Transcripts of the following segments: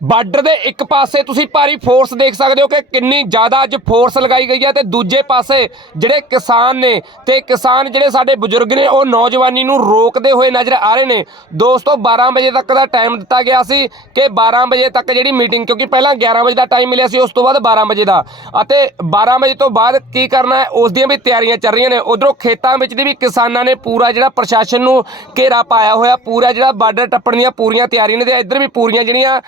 Border ਦੇ ਇੱਕ ਪਾਸੇ ਤੁਸੀਂ ਭਾਰੀ ਫੋਰਸ ਦੇਖ ਸਕਦੇ ਹੋ ਕਿ ਕਿੰਨੀ ਜ਼ਿਆਦਾ ਅੱਜ ਫੋਰਸ ਲਗਾਈ ਗਈ ਹੈ ਤੇ ਦੂਜੇ ਪਾਸੇ ਜਿਹੜੇ ਕਿਸਾਨ ਨੇ ਤੇ ਕਿਸਾਨ ਜਿਹੜੇ ਸਾਡੇ ਬਜ਼ੁਰਗ ਨੇ, ਉਹ ਨੌਜਵਾਨੀ ਨੂੰ ਰੋਕਦੇ ਹੋਏ ਨਜ਼ਰ ਆ ਰਹੇ ਨੇ। ਦੋਸਤੋ 12 ਵਜੇ ਤੱਕ ਦਾ ਟਾਈਮ ਦਿੱਤਾ ਗਿਆ ਸੀ ਕਿ 12 ਵਜੇ ਤੱਕ ਜਿਹੜੀ ਮੀਟਿੰਗ ਕਿਉਂਕਿ ਪਹਿਲਾਂ 11 ਵਜੇ ਦਾ ਟਾਈਮ ਮਿਲਿਆ ਸੀ, ਉਸ ਤੋਂ ਬਾਅਦ 12 ਵਜੇ ਦਾ। ਅਤੇ 12 ਵਜੇ ਤੋਂ ਬਾਅਦ ਕੀ ਕਰਨਾ ਹੈ? ਉਸ ਦੀਆਂ ਵੀ ਤਿਆਰੀਆਂ ਚੱਲ ਰਹੀਆਂ ਨੇ। ਉਧਰੋਂ ਖੇਤਾਂ ਵਿੱਚ ਦੀ ਵੀ ਕਿਸਾਨਾਂ ਨੇ ਪੂਰਾ ਜਿਹੜਾ ਪ੍ਰਸ਼ਾਸਨ ਨੂੰ ਘੇਰਾ ਪਾਇਆ ਹੋਇਆ, ਪੂਰਾ ਜਿਹੜਾ ਬਾਰਡਰ ਟੱਪਣ ਦੀਆਂ ਪੂਰੀਆਂ ਤਿਆਰੀਆਂ ਨੇ ਤੇ ਇੱਧਰ ਵੀ ਪੂਰੀਆਂ ਜਿਹੜੀਆਂ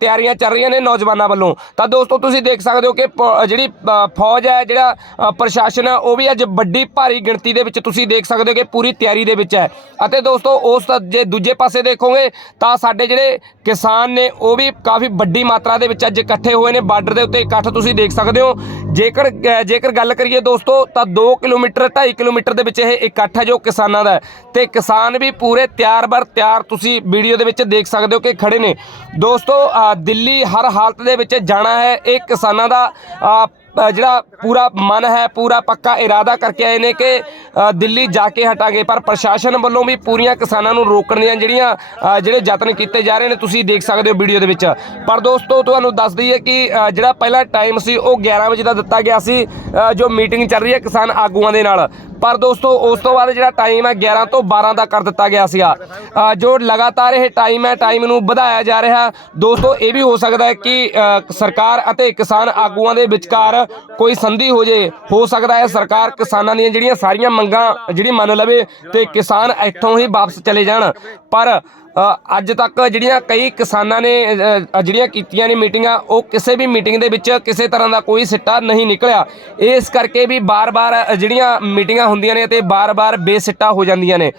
ਤਿਆਰੀਆਂ ਚੱਲ ਰਹੀਆਂ ਨੇ ਨੌਜਵਾਨਾਂ ਵੱਲੋਂ। ਤਾਂ ਦੋਸਤੋ ਤੁਸੀਂ ਦੇਖ ਸਕਦੇ ਹੋ ਕਿ ਪ- ਜਿਹੜੀ ਅ, ਫੌਜ ਹੈ ਜਿਹੜਾ ਅ, ਪ੍ਰਸ਼ਾਸਨ ਹੈ ਉਹ ਵੀ ਅੱਜ ਵੱਡੀ ਭਾਰੀ ਗਿਣਤੀ ਦੇ ਵਿੱਚ ਤੁਸੀਂ ਦੇਖ ਸਕਦੇ ਹੋ ਕਿ ਪੂਰੀ ਤਿਆਰੀ ਦੇ ਵਿੱਚ ਹੈ। ਅਤੇ ਦੋਸਤੋ ਉਸ ਤਾਂ ਜੇ ਦੂਜੇ ਪਾਸੇ ਦੇਖੋਗੇ ਤਾਂ ਸਾਡੇ ਜਿਹੜੇ ਕਿਸਾਨ ਨੇ ਉਹ ਵੀ ਕਾਫੀ ਵੱਡੀ ਮਾਤਰਾ ਦੇ ਵਿੱਚ ਅੱਜ ਇਕੱਠੇ ਹੋਏ ਨੇ। ਬਾਰਡਰ ਦੇ ਉੱਤੇ ਇਕੱਠ ਤੁਸੀਂ ਦੇਖ ਸਕਦੇ ਹੋ। ਜੇਕਰ ਅ, ਜੇਕਰ ਗੱਲ ਕਰੀਏ ਦੋਸਤੋ ਤਾਂ 2 ਕਿਲੋਮੀਟਰ 2.5 ਕਿਲੋਮੀਟਰ ਦੇ ਵਿੱਚ ਇਹ ਇਕੱਠ ਹੈ ਜੋ ਕਿਸਾਨਾਂ ਦਾ ਹੈ। ਤੇ ਕਿਸਾਨ ਵੀ ਪੂਰੇ ਤਿਆਰ ਬਰ ਤਿਆਰ ਤੁਸੀਂ ਵੀਡੀਓ ਦੇ ਵਿੱਚ ਦੇਖ ਸਕਦੇ ਹੋ ਕਿ ਖੜੇ ਨੇ। ਦੋਸਤੋ ਅ, ਦਿੱਲੀ ਹਰ ਹਾਲਤ ਦੇ ਵਿੱਚ ਜਾਣਾ ਹੈ। ਇਹ ਕਿਸਾਨਾਂ ਦਾ ਜਿਹੜਾ ਪੂਰਾ ਮਨ ਹੈ, ਪੂਰਾ ਪੱਕਾ ਇਰਾਦਾ ਕਰਕੇ ਆਏ ਨੇ ਕਿ ਦਿੱਲੀ ਜਾ ਕੇ ਹਟਾਂਗੇ। ਪਰ ਪ੍ਰਸ਼ਾਸਨ ਵੱਲੋਂ ਵੀ ਪੂਰੀਆਂ ਕਿਸਾਨਾਂ ਨੂੰ ਰੋਕਣ ਦੀਆਂ ਜਿਹੜੀਆਂ ਜਿਹੜੇ ਯਤਨ ਕੀਤੇ ਜਾ ਰਹੇ ਨੇ, ਤੁਸੀਂ ਦੇਖ ਸਕਦੇ ਹੋ ਵੀਡੀਓ ਦੇ ਵਿੱਚ। ਪਰ ਦੋਸਤੋ, ਤੁਹਾਨੂੰ ਦੱਸ ਦਈਏ ਕਿ ਜਿਹੜਾ ਪਹਿਲਾ ਟਾਈਮ ਸੀ, ਉਹ 11 ਵਜੇ ਦਾ ਦਿੱਤਾ ਗਿਆ ਸੀ ਜੋ ਮੀਟਿੰਗ ਚੱਲ ਰਹੀ ਹੈ ਕਿਸਾਨ ਆਗੂਆਂ ਦੇ ਨਾਲ। ਪਰ ਦੋਸਤੋ, ਉਸ ਤੋਂ ਬਾਅਦ ਜਿਹੜਾ ਟਾਈਮ ਹੈ 11 ਤੋਂ 12 ਦਾ ਕਰ ਦਿੱਤਾ ਗਿਆ ਸੀਗਾ। ਜੋ ਲਗਾਤਾਰ ਇਹ ਟਾਈਮ ਹੈ, ਟਾਈਮ ਨੂੰ ਵਧਾਇਆ ਜਾ ਰਿਹਾ। ਦੋਸਤੋ, ਇਹ ਵੀ ਹੋ ਸਕਦਾ ਹੈ ਕਿ ਸਰਕਾਰ ਅਤੇ ਕਿਸਾਨ ਆਗੂਆਂ ਦੇ ਵਿਚਕਾਰ ਕੋਈ ਸੰਧੀ ਹੋ ਜੇ, ਹੋ ਸਕਦਾ ਹੈ ਸਰਕਾਰ ਕਿਸਾਨਾਂ ਦੀਆਂ ਜਿਹੜੀਆਂ ਸਾਰੀਆਂ ਮੰਗਾਂ ਜਿਹੜੀ ਮੰਨ ਲਵੇ ਤੇ ਕਿਸਾਨ ਇੱਥੋਂ ਹੀ ਵਾਪਸ ਚਲੇ ਜਾਣ। ਪਰ ਅੱਜ ਤੱਕ ਜਿਹੜੀਆਂ ਕਈ ਕਿਸਾਨਾਂ ਨੇ ਜਿਹੜੀਆਂ ਕੀਤੀਆਂ ਨੇ ਮੀਟਿੰਗਾਂ, ਉਹ ਕਿਸੇ ਵੀ ਮੀਟਿੰਗ ਦੇ ਵਿੱਚ ਕਿਸੇ ਤਰ੍ਹਾਂ ਦਾ ਕੋਈ ਸਿੱਟਾ ਨਹੀਂ ਨਿਕਲਿਆ। ਇਸ ਕਰਕੇ ਵੀ ਬਾਰ-ਬਾਰ ਜਿਹੜੀਆਂ ਮੀਟਿੰਗਾਂ ਹੁੰਦੀਆਂ ਨੇ ਤੇ ਬਾਰ-ਬਾਰ ਬੇਸਿੱਟਾ ਹੋ ਜਾਂਦੀਆਂ ਨੇ।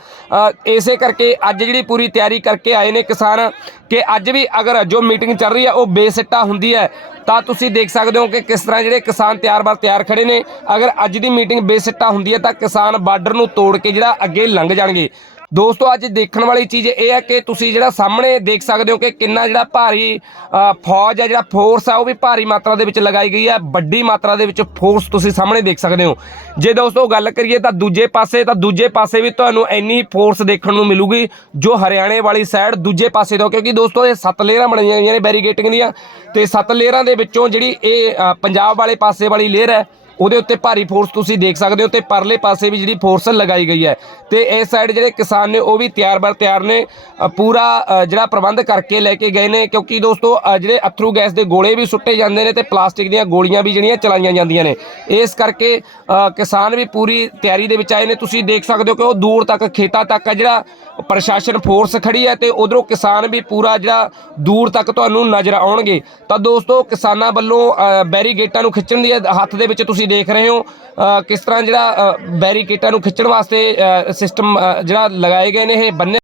ਇਸੇ ਕਰਕੇ ਅੱਜ ਜਿਹੜੀ ਪੂਰੀ ਤਿਆਰੀ ਕਰਕੇ ਆਏ ਨੇ ਕਿਸਾਨ ਕਿ ਅੱਜ ਵੀ ਅਗਰ ਜੋ ਮੀਟਿੰਗ ਚੱਲ ਰਹੀ ਹੈ, ਉਹ ਬੇਸਿੱਟਾ ਹੁੰਦੀ ਹੈ। ਤਾਂ ਤੁਸੀਂ ਦੇਖ ਸਕਦੇ ਹੋ ਕਿ ਕਿਸ ਤਰ੍ਹਾਂ ਜਿਹੜੇ ਕਿਸਾਨ ਤਿਆਰ-ਬਾਰ ਤਿਆਰ ਖੜੇ ਨੇ। ਅਗਰ ਅੱਜ ਦੀ ਮੀਟਿੰਗ ਬੇਸਿੱਟਾ ਹੁੰਦੀ ਹੈ, ਤਾਂ ਕਿਸਾਨ ਬਾਰਡਰ ਨੂੰ ਤੋੜ ਕੇ ਜਿਹੜਾ ਅੱਗੇ ਲੰਘ ਜਾਣਗੇ। ਦੋਸਤੋ, ਅੱਜ ਦੇਖਣ ਵਾਲੀ ਚੀਜ਼ ਇਹ ਹੈ ਕਿ ਤੁਸੀਂ ਜਿਹੜਾ ਸਾਹਮਣੇ ਦੇਖ ਸਕਦੇ ਹੋ ਕਿ ਕਿੰਨਾ ਜਿਹੜਾ ਭਾਰੀ ਫੌਜ ਹੈ, ਜਿਹੜਾ ਫੋਰਸ ਹੈ, ਉਹ ਵੀ ਭਾਰੀ ਮਾਤਰਾ ਦੇ ਵਿੱਚ ਲਗਾਈ ਗਈ ਹੈ। ਵੱਡੀ ਮਾਤਰਾ ਦੇ ਵਿੱਚ ਫੋਰਸ ਤੁਸੀਂ ਸਾਹਮਣੇ ਦੇਖ ਸਕਦੇ ਹੋ। ਜੇ ਦੋਸਤੋ ਗੱਲ ਕਰੀਏ ਤਾਂ ਦੂਜੇ ਪਾਸੇ, ਤਾਂ ਦੂਜੇ ਪਾਸੇ ਵੀ ਤੁਹਾਨੂੰ ਇੰਨੀ ਫੋਰਸ ਦੇਖਣ ਨੂੰ ਮਿਲੂਗੀ ਜੋ ਹਰਿਆਣੇ ਵਾਲੀ ਸਾਈਡ ਦੂਜੇ ਪਾਸੇ ਤੋਂ, ਕਿਉਂਕਿ ਦੋਸਤੋ, ਇਹ ਸੱਤ ਲੇਅਰਾਂ ਬਣੀਆਂ ਗਈਆਂ ਨੇ ਬੈਰੀਗੇਟਿੰਗ ਦੀਆਂ ਤੇ ਸੱਤ ਲੇਅਰਾਂ ਦੇ ਵਿੱਚੋਂ ਜਿਹੜੀ ਇਹ ਪੰਜਾਬ ਵਾਲੇ ਪਾਸੇ ਵਾਲੀ ਲੇਅਰ ਹੈ ਉਹਦੇ ਉੱਤੇ ਭਾਰੀ ਫੋਰਸ ਤੁਸੀਂ ਦੇਖ ਸਕਦੇ ਹੋ ਤੇ ਪਰਲੇ ਪਾਸੇ ਵੀ ਜਿਹੜੀ ਫੋਰਸ ਲਗਾਈ ਗਈ ਹੈ। ਤੇ ਇਸ ਸਾਈਡ ਜਿਹੜੇ ਕਿਸਾਨ ਨੇ, ਉਹ ਵੀ ਤਿਆਰ ਬਰ ਤਿਆਰ ਨੇ। ਪੂਰਾ ਜਿਹੜਾ ਪ੍ਰਬੰਧ ਕਰਕੇ ਲੈ ਕੇ ਗਏ ਨੇ, ਕਿਉਂਕਿ ਦੋਸਤੋ ਜਿਹੜੇ ਅਥਰੂ ਗੈਸ ਦੇ ਗੋਲੇ ਵੀ ਸੁੱਟੇ ਜਾਂਦੇ ਨੇ ਤੇ ਪਲਾਸਟਿਕ ਦੀਆਂ ਗੋਲੀਆਂ ਵੀ ਜਿਹੜੀਆਂ ਚਲਾਈਆਂ ਜਾਂਦੀਆਂ ਨੇ। ਇਸ ਕਰਕੇ ਕਿਸਾਨ ਵੀ ਪੂਰੀ ਤਿਆਰੀ ਦੇ ਵਿੱਚ ਆਏ ਨੇ। ਤੁਸੀਂ ਦੇਖ ਸਕਦੇ ਹੋ ਕਿ ਉਹ ਦੂਰ ਤੱਕ, ਖੇਤਾਂ ਤੱਕ ਆ ਜਿਹੜਾ ਪ੍ਰਸ਼ਾਸਨ ਫੋਰਸ ਖੜੀ ਹੈ ਤੇ ਉਧਰੋਂ ਕਿਸਾਨ ਵੀ ਪੂਰਾ ਜਿਹੜਾ ਦੂਰ ਤੱਕ ਤੁਹਾਨੂੰ ਨਜ਼ਰ ਆਉਣਗੇ। ਤਾਂ ਦੋਸਤੋ, ਕਿਸਾਨਾਂ ਵੱਲੋਂ ਬੈਰੀਗੇਟਾਂ ਨੂੰ ਖਿੱਚਣ ਦੀ ਹੱਥ ਦੇ ਵਿੱਚ ਤੁਸੀਂ ਦੇਖ ਰਹੇ ਹੋ ਅ, ਕਿਸ ਤਰ੍ਹਾਂ ਜਿਹੜਾ ਅ, ਬੈਰੀਕੇਟਾਂ ਨੂੰ ਖਿੱਚਣ ਵਾਸਤੇ ਸਿਸਟਮ ਜਿਹੜਾ ਲਗਾਏ ਗਏ ਨੇ ਇਹ ਬੰਨੇ